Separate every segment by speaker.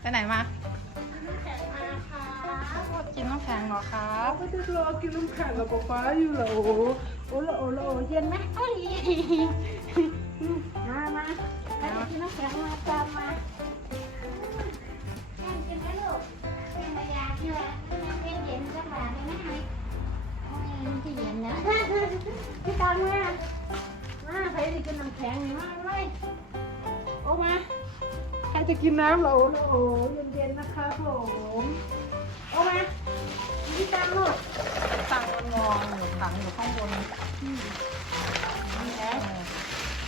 Speaker 1: ไปไหนมา
Speaker 2: น้ำแข็งมาค่ะ
Speaker 1: กินน้ำแข็งเหรอครับ
Speaker 2: ก็จะรอกินน้ำแข็งกับป๊าป๊าอยู่เหรอโอ้โหโอ้ละโอ้ละโอ้เย็นไหมโอ้ยมามาไปกินน้ำแข็งมาตา จะกินน้ำเหรอโอ้โหเย็นๆนะครับผมเอามาพี่ตังลูก
Speaker 1: ตังมันงองอยู่ถังอยู่ข้างบน
Speaker 2: นี่แหละ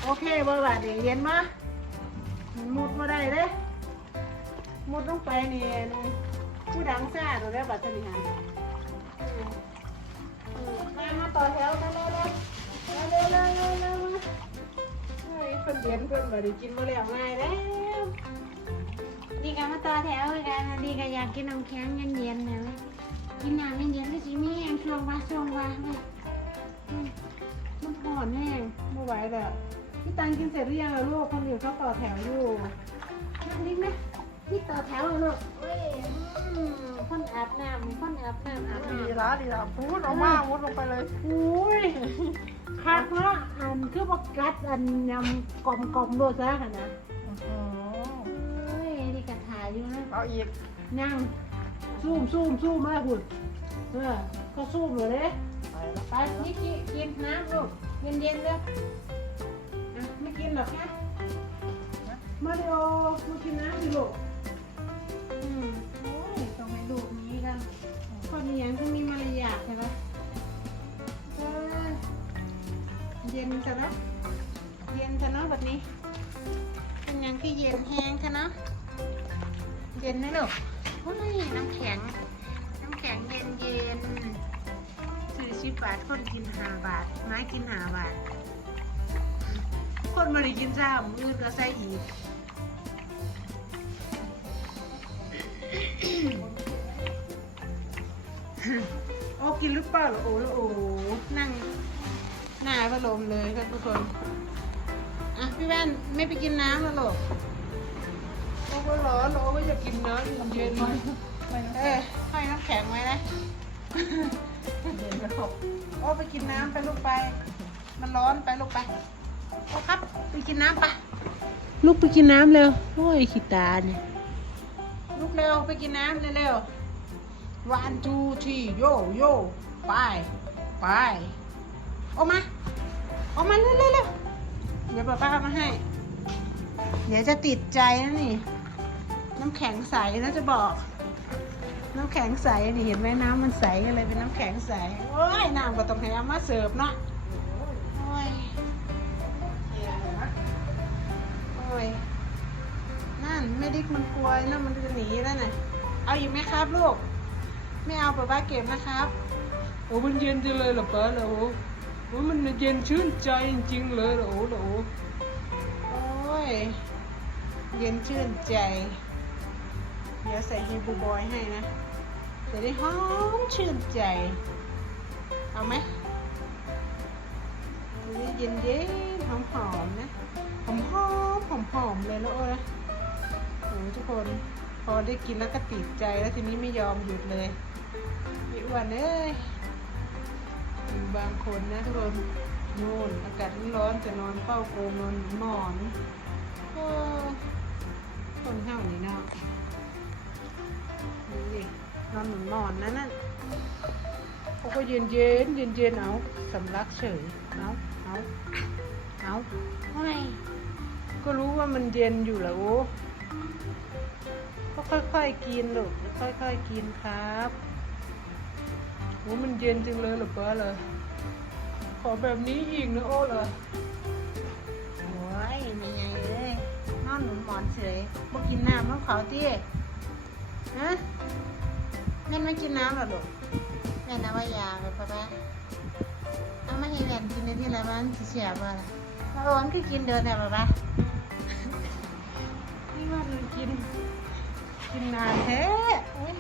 Speaker 2: โอเคบ่บาดเดี๋ยวเย็นมามุดมาได้เลยมุดลงไปนี่ผู้ดังซ่าตัวได้บัตรนี่ฮะมามาต่อแถวมาเร็วเร็วเร็วเร็วเร็วเร็วเฮ้ยคนเดียนเพิ่นบาดกินมาแล้วง่ายแล้ว
Speaker 3: ดีกันมาต่อแถวกันดีกันอยากกินน้ำแข็งเย็นๆนะเว้ยกินน้ำเย็นๆก็สิมีแองช่วงว่าช่วงว่าเว้ย
Speaker 2: มันหอนแห้งไม่ไหวแล้วพี่ตังกินเสร็จหรือยังอะลูกคนอื่นเขาต่อแถวอยู่
Speaker 3: นั่งดิ้งไหมพี่ต่อแถวเลยลูกเว้ยอืมคนอาบน้ำคนอาบน้ำอาบ
Speaker 1: ดี
Speaker 3: น้ำ
Speaker 1: ละดีละพูดออกมามุดลงไปเลย
Speaker 2: อุ้ยคักเนาะอันคือบักกัดอันยำกลอมกลอมๆโดดซะค่ะนะ
Speaker 3: เอา
Speaker 1: อีก
Speaker 2: นั่งซูมซูมซูมมาหุ่นเออก็ซูมเลยเด้
Speaker 1: ไปแล้ว
Speaker 2: ไปนี่กินกินน้ำลูกเย็นเย็นๆเลยอะไม่กินหรอกนะมาริโอมากินน้ำดิลูกอืมโอ้ยต้องให้ลูกนี้กันคนนี้ยังต้องมีมารยาทใช่ไหมเออเย็นซะนะเย็นซะเนาะแบบนี้
Speaker 3: เป็นหยังคือเย็นแห้งคะเนาะ เย็นไหมลูกโอ้ยน้ำแข็ง น้ำแข็งเย็นเย็นสี่สิบบาทคนกินห้าบาท ไม้กินห้าบาท คนมาได้กินซ้ำมือก็ใส่อีก
Speaker 2: โอ้กินหรือเปล่าเหรอโอ้โอ้
Speaker 3: นั่งหน้าพัดลมเลยค่ะทุกคนอะพี่แว่นไม่ไปกินน้ำแล้วหรอก
Speaker 2: ร้อนโอ้ก็อยากกินน้ำเย็น
Speaker 1: ไม่นะ
Speaker 3: เออห้น้ำแข็งไว้นะ
Speaker 1: เย็นแล้ว
Speaker 3: โอ้ไปกินน้ำไปลูกไป มันร้อนไปลูกไปโอ้ครับไปกินน้ำไป
Speaker 2: ลูกไปกินน้ำเร็วโอ้ยขี้ตาเนี่ย
Speaker 3: ลูกเร็วไปกินน้ำเร็ววันจูทีโยโย่ไปไปออกมาออกมาเร็วเร็วเดี๋ยวป้าป้ามาให้ เดี๋ยวจะติดใจนะนี่ น้ำแข็งใสนะจะบอก น้ำแข็งใสนี่เห็นไหมน้ำมันใสก็เลยเป็นน้ำแข็งใสโอ้ยน้ำก็ต้องให้เอามาเสิร์ฟเนาะโอ้ยโอ้ยนั่นไม่ดิกมันกลัวนั่นมันจะหนีแล้วน่ะเอาอยู่ไหมครับลูกไม่เอาป้าป้าเก็บนะครับ
Speaker 2: โอ้มันเย็นจังเลยเหรอป้าเหรอโอ้โอ้มันเย็นชื่นใจจริงๆเลยเหรอโอ้เหรอโอ้
Speaker 3: โอ้ยเย็นชื่นใจ เดี๋ยวใส่ฮีบูบอยให้นะ จะได้หอมชื่นใจ เอาไหมจะได้เย็นเย็นหอมหอมนะ หอมหอมหอมหอมเลยนะโอ้นะโอ้ทุกคน พอได้กินแล้วก็ติดใจแล้วทีนี้ไม่ยอมหยุดเลยพี่อ้วนเอ้ยบางคนนะทุกคนโน่นอากาศร้อนจะนอนเฝ้าโกงนอนหมอนโอ้คนเฮานี่เนาะ ดูดินอนเหมือนหมอนนั่นน่ะ
Speaker 2: เขาก็เย็นเย็นเย็นเย็นเอาสำลักเฉยเอาเอาเอา
Speaker 3: โอ้ย
Speaker 2: ก็รู้ว่ามันเย็นอยู่แล้วโอ้ก็ค่อยๆกินลูกค่อยๆกินครับโอ้มันเย็นจังเลยหรือเป้าเลยขอแบบนี้อีกนะโอ้เลย
Speaker 3: โอ้ยไม่ไงเลยนอนหนุนหมอนเฉยบ่กินน้ำน้ำเขาตี้ ฮะแม่นไม่กินน้ำหรอลูกแม่นเอาไว้ยาเลยป้าป้าเอามาให้แม่กินในที่ไรบ้างสิเสียบ่ล่ะแล้วร้อนก็กินเดินแต่ป้าป้า
Speaker 2: นี่ว่ามันกิน กินนานแท้
Speaker 3: โอ้ย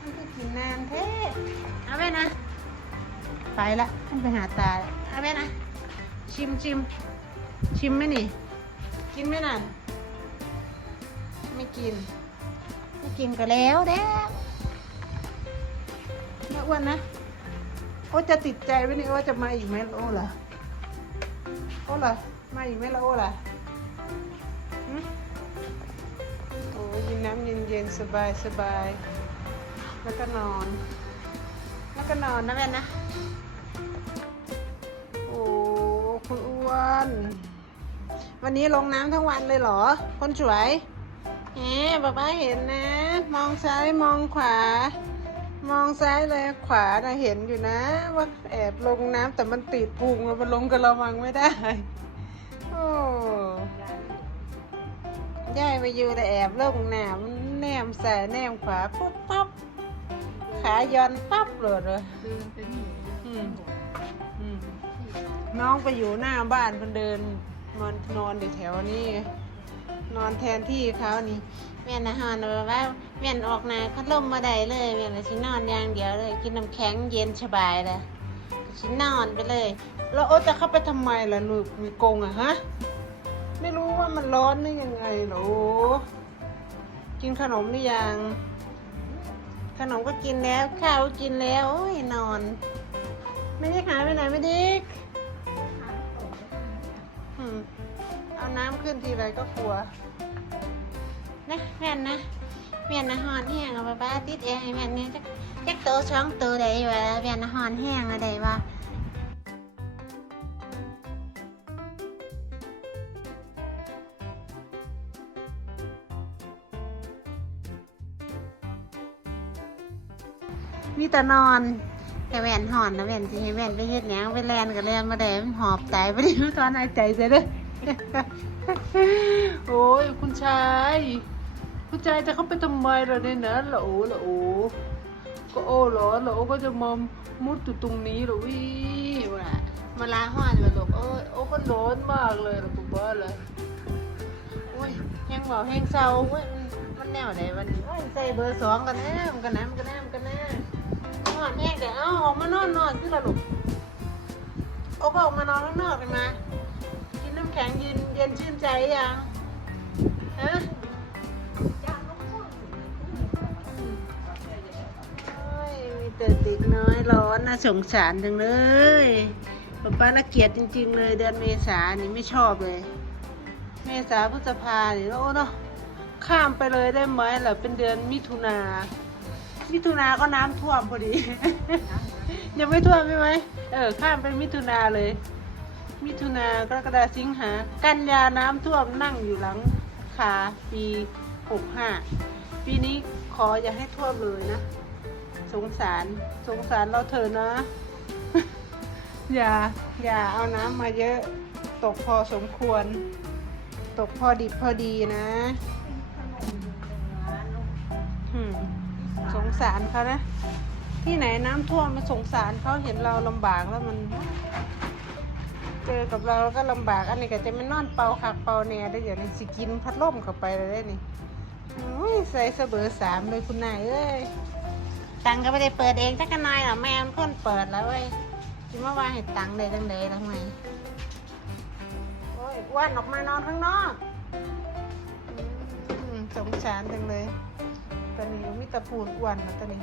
Speaker 3: มันก็กินนานแท้เอาไปนะ ไปละต้องไปหาตาเอาไปนะ ชิมชิมชิมไหมนี่ กินไหมนั่นไม่กิน กินก็แล้วแด้แม่อ้วนนะ โอ้จะติดใจไว้นี่โอ้จะมาอีกไหมโอ้ล่ะโอ้ล่ะมาอีกไหมล่ะโอ้ล่ะโอ้ยินน้ำเย็นเย็นๆสบายสบายแล้วก็นอน แล้วก็นอนนะแม่นะ โอ้คุณอ้วน วันนี้ลงน้ำทั้งวันเลยเหรอ คนสวย แหมป๊าป้าเห็นนะ มองซ้ายมองขวา มองซ้ายเลยขวานะเห็นอยู่นะ ว่าแอบลงน้ำแต่มันติดพุงแล้วมันลงกระมังไม่ได้ โอ้ย่ายมาอยู่แต่แอบลงน้ำมันแนมใส่แนมขวาปุ๊บปั๊บขาย้อนปั๊บเลยเลย
Speaker 1: น้
Speaker 3: องไปอยู่หน้าบ้านมันเดินนอนนอนอยู่แถวนี้ นอนแทนที่เขานี่แม่นะฮอนแบบว่าแม่นออกนาพัดลมมาได้เลยแม่เลยชินอนอย่างเดียวเลยกินน้ำแข็งเย็นสบายเลยชินอนไปเลย แล้วโอ๊ตจะเข้าไปทำไมล่ะลูกมีกงอะฮะไม่รู้ว่ามันร้อนได้ยังไงหรอกินขนมหรือยังขนมก็กินแล้วข้าวก็กินแล้วโอ้ยนอน ไม่ได้หายไปไหนไม่ด้อื เอาน้ำขึ้นทีไรก็กลัว นะแม่นนะแม่นนะหอนแห้งเอาไปป้าติดเองให้แม่นเนี่ยจักจักโตสองโตได้วะแม่นนะหอนแห้งอะไรวะมีแต่นอนแต่แว่นหอนนะแว่นสิให้แว่นไปเฮ็ดหยังไปแลนกับแลนมาได้มันหอบใจไปดิตอนหายใจเสียเด้อ โอ้ยคุณชาย คุณชายจะเข้าไปทำไมล่ะเนี่ยนะละโอละโอก็โอ้เหรอละโอก็จะมามุดอยู่ตรงนี้เหรอวิว่ะมาลาห้อนเลยลูกโอ้ยโอ้ก็ร้อนมากเลยล่ะปุ๊บบ้าเลยโอ้ยแห้งเบาแห้งเศร้าเว้ยมันมันแนวไหนวันนี้โอ้ยใส่เบอร์สองกันนะมันกันนะมันกันนะมันกันนะนอนแห้งแต่เอ้าออกมานอนนอนที่ละลูกโอ้ก็ออกมานอนข้างนอกเลยมากิ น้ำแข็งย็นเย็นชื่นใจยังฮะโอ้ยมีแต่เด็กน้อยร้อนนะสงสารจังเลยป๊าป้าน่าเกลียดจริง ๆ เลย เดือนเมษานี่ไม่ชอบเลย เมษาพฤษภาเนี่ยโอ้เนาะข้ามไปเลยได้ไหมล่ะเป็นเดือนมิถุนามิถุนาก็น้ำท่วมพอดี ยังไม่ท่วมใช่ไหมเออข้ามไปมิถุนาเลย มิถุนากรกฎาสิงหา กันยาน้ำท่วมนั่งอยู่หลังคาปีหกห้าปีนี้ขออย่าให้ท่วมเลยนะ สงสารสงสารเราเถอนะ อย่าอย่าเอาน้ำมาเยอะ ตกพอสมควร ตกพอดิบพอดีนะสงสารเขานะ ที่ไหนน้ำท่วมมาสงสารเขาเห็นเราลำบากแล้วมัน เจอกับเราก็ลำบากอันนี้ก็จะไม่นอนเป่าคักเป่าแหน่ได้เดี๋ยวนี้สิกินพัดลมเข้าไปเลยได้นี่อุ้ยใส่เสบอสามเลยคุณนายเอ้ยตังก็ไม่ได้เปิดเองจักกันน่อยหรอแม่มันคนเปิดแล้วเว้ยคิดว่าว่าให้ตังเลยจังเลยทำไมโอ้ยอ้วนออกมานอนข้างนอกสงสารจังเลยตอนนี้มีตะพูนอ้วนนะตอนนี้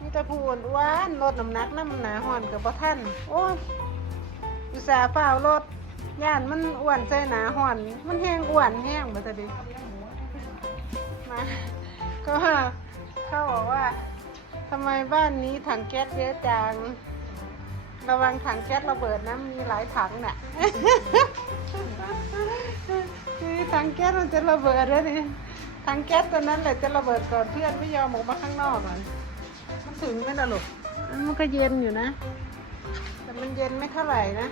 Speaker 3: มีตะพูนอ้วนลดน้ำหนักน้ำหนาห่อนกับพ่ท่านโอ้ย ตส่าห์เปล่ารถย่านมันอ้วนใจหนาห่อน มันแห้งอ้วนแห้งมาจะดิมาก็เขาบอกว่าทำไมบ้านนี้ถังแก๊สเยอะจังระวังถังแก๊สระเบิดนะมีหลายถังน่ะมีถังแก๊สมันจะระเบิดแล้วนี่ถังแก๊สตัวนั้นแหละจะระเบิดก่อนเพื่อนไม่ยอมออกมาข้างนอกหน่อยมันถึงไหมล่ะลูกมันก็เย็นอยู่นะ แต่มันเย็นไม่เท่าไหร่นะ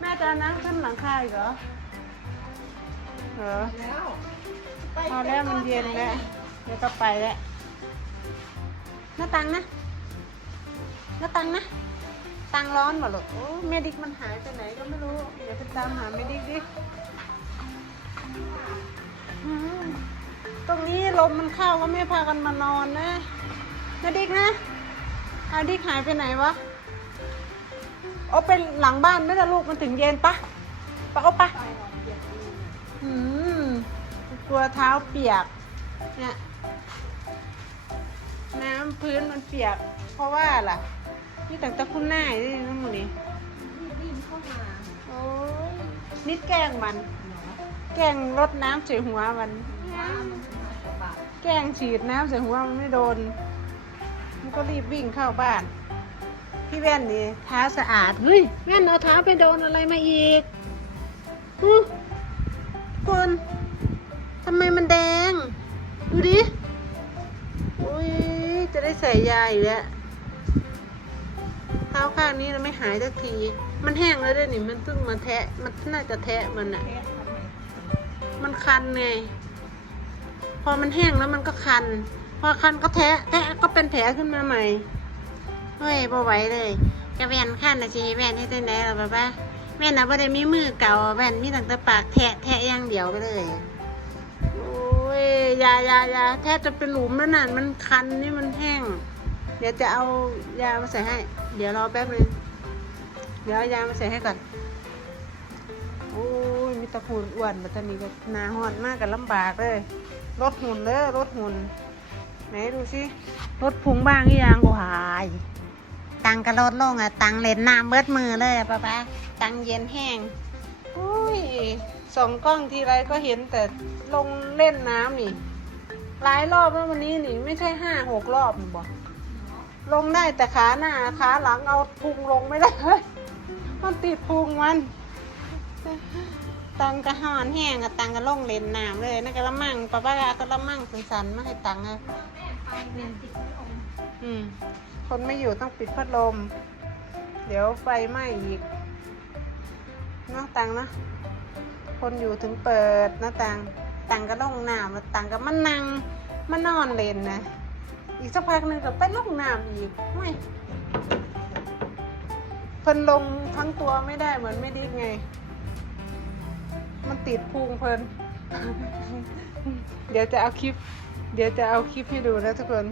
Speaker 3: แม่จะเอาน้ำขึ้นหลังคาอีกเหรอ เหรอ
Speaker 1: แล้ว
Speaker 3: พอแล้วมันเย็นแล้ว เดี๋ยวก็ไปแล้วหน้าตังนะหน้าตังนะ ตังร้อนบ่ลูกโอ้เมดิกมันหายไปไหนก็ไม่รู้ เดี๋ยวไปตามหาเมดิกดิอืมตรงนี้ลมมันเข้าก็ไม่พากันมานอนนะเมดิกนะเอาดิกหายไปไหนวะ โอ้เป็นหลังบ้านไหม่ละลูกมันถึงเย็นปะปะโอ้ปะอืมกลัวเท้าเปียก เนี่ย น้ำพื้นมันเปียก เพราะว่าล่ะ นี่แต่งตะคุณหน้านี่น้ำมันนี่
Speaker 2: รีบเข้ามา
Speaker 3: โอ้ยนิดแกล้งมัน แกล้งรดน้ำใส่หัวมัน แกล้งฉีดน้ำใส่หัวมันไม่โดน มันก็รีบวิ่งเข้าบ้าน พี่แว่นนี่เท้าสะอาดเฮ้ยแว่นเอาเท้าไปโดนอะไรมาอีกฮึคุณทำไมมันแดง ดูดิอุ้ยจะได้ใส่ยาอีกแล้วเท้าข้างนี้เราไม่หายสักที มันแห้งแล้วด้วยนี่มันเพิ่งมาแทะ มันน่าจะแทะมันอะ
Speaker 2: แค่ทำไม
Speaker 3: มันคันไง พอมันแห้งแล้วมันก็คัน พอคันก็แทะ แทะก็เป็นแผลขึ้นมาใหม่ เฮ้ยบ่ไหวเลยกระแวนคันนะจีแวนให้ตั้ไหนล่ะป้าป้าแม่น่ะบ่ได้มีมือเก่าแวนมีตั้งแต่ปากแทะแทะอย่างเดียวไปเลยโอ้ยยายายาแทะจะเป็นหลุมแล้วน่ะมันคันนี่มันแห้ง เดี๋ยวจะเอายามาใส่ให้ เดี๋ยวรอแป๊บนึงเดี๋ยวเอายามาใส่ให้ก่อนโอ้ยมีตะพูนอ้วนมาตอนนี้ก็นาหอนมากกันลำบากเลยรถหุ่นเลยรถหุ่นไหนดูสิรถพุงบ้างหรือยังโกูหาย ตังกระลดดลงอะตังเล่นน้ำเบิดมือเลยอะป้าป้าตังเย็นแห้งโอ้ยสองกล้องทีไรก็เห็นแต่ลงเล่นน้ำนี่หลายรอบแล้ววันนี้นี่ ไม่ใช่ห้าหกรอบนี่บอกลงได้แต่ขาหน้าขาหลังเอาพุงลงไม่ได้มันติดพุงมันตังกระหอนแห้งอะตังกระล่องเล่นน้ำเลยนั่นกระมังป้าป้ากระมังสันๆมาให้ตังอะ
Speaker 2: ไปเนี่ยติดไม่อม
Speaker 3: อืม คนไม่อยู่ต้องปิดพัดลม เดี๋ยวไฟไหม้อีกเนาะตังนะ คนอยู่ถึงเปิดเนาะตังตังก็ล่องน้ำแล้วตังก็มานั่งมานอนเล่นนะอีกสักพักหนึ่งก็ไปล่องน้ำอีกไม่เพิ่นลงทั้งตัวไม่ได้เหมือนไม่ดิกไง มันติดพุงเพลินเดี๋ยวจะเอาคลิป เดี๋ยวจะเอาคลิปให้ดูนะทุกคน